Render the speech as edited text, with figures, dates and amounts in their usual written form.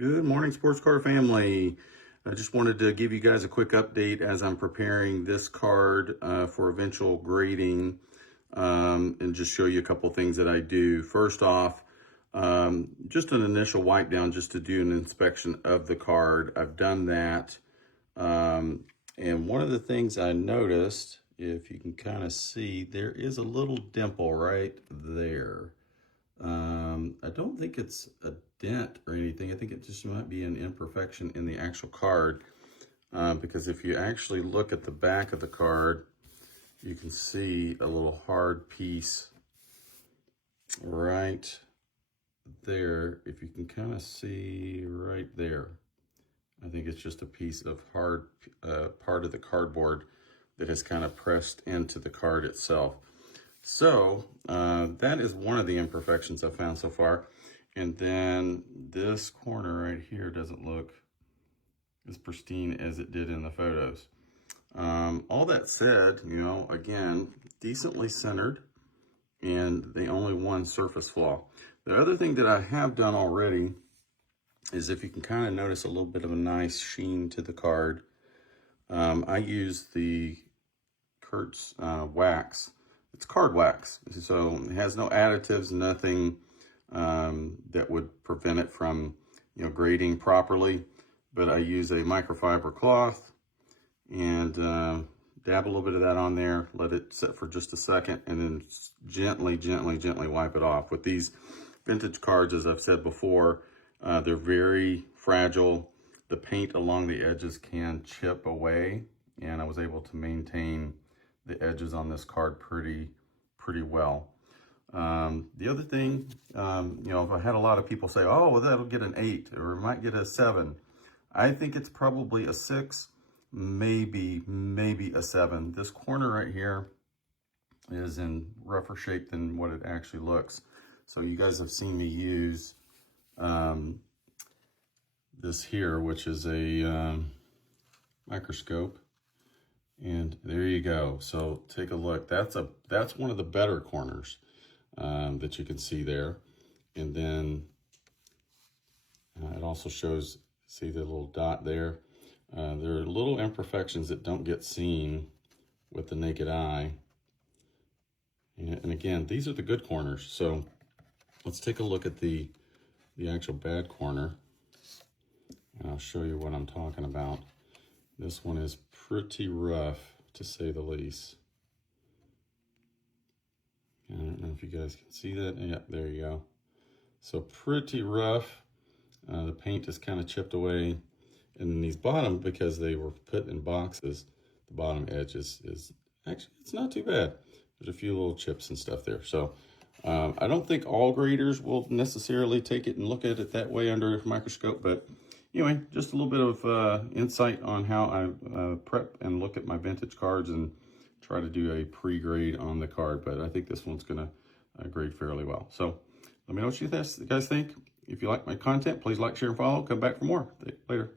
Good morning, sports car family. I just wanted to give you guys a quick update as I'm preparing this card for eventual grading, and just show you a couple things that I do. First off, just an initial wipe down just to do an inspection of the card. I've done that. And one of the things I noticed, if you can kind of see, there is a little dimple right there. I don't think it's a dent or anything. I think it just might be an imperfection in the actual card. Because if you actually look at the back of the card, you can see a little hard piece right there. If you can kind of see right there, I think it's just a piece of hard part of the cardboard that has kind of pressed into the card itself. So that is one of the imperfections I've found so far. And then this corner right here doesn't look as pristine as it did in the photos. All that said, again, decently centered and the only one surface flaw. The other thing that I have done already is, if you can kind of notice a little bit of a nice sheen to the card, I use the Kurtz wax. It's card wax, so it has no additives, nothing that would prevent it from, grading properly. But I use a microfiber cloth and dab a little bit of that on there, let it sit for just a second, and then gently wipe it off. With these vintage cards, as I've said before, they're very fragile. The paint along the edges can chip away, and I was able to maintain the edges on this card pretty well. The other thing, if I had a lot of people say, oh, well, that'll get an 8 or it might get a 7. I think it's probably a 6, maybe a 7. This corner right here is in rougher shape than what it actually looks. So you guys have seen me use this here, which is a microscope. And there you go. So take a look. That's one of the better corners that you can see there. And then it also shows, see the little dot there? There are little imperfections that don't get seen with the naked eye. And again, these are the good corners. So let's take a look at the actual bad corner. And I'll show you what I'm talking about. This one is pretty rough, to say the least. I don't know if you guys can see that. Yeah, there you go. So pretty rough. The paint is kind of chipped away. And then these bottom, because they were put in boxes, the bottom edge is actually, it's not too bad. There's a few little chips and stuff there. So I don't think all graders will necessarily take it and look at it that way under a microscope, but anyway, just a little bit of insight on how I prep and look at my vintage cards and try to do a pre-grade on the card. But I think this one's going to grade fairly well. So let me know what you guys think. If you like my content, please like, share, and follow. Come back for more. Later.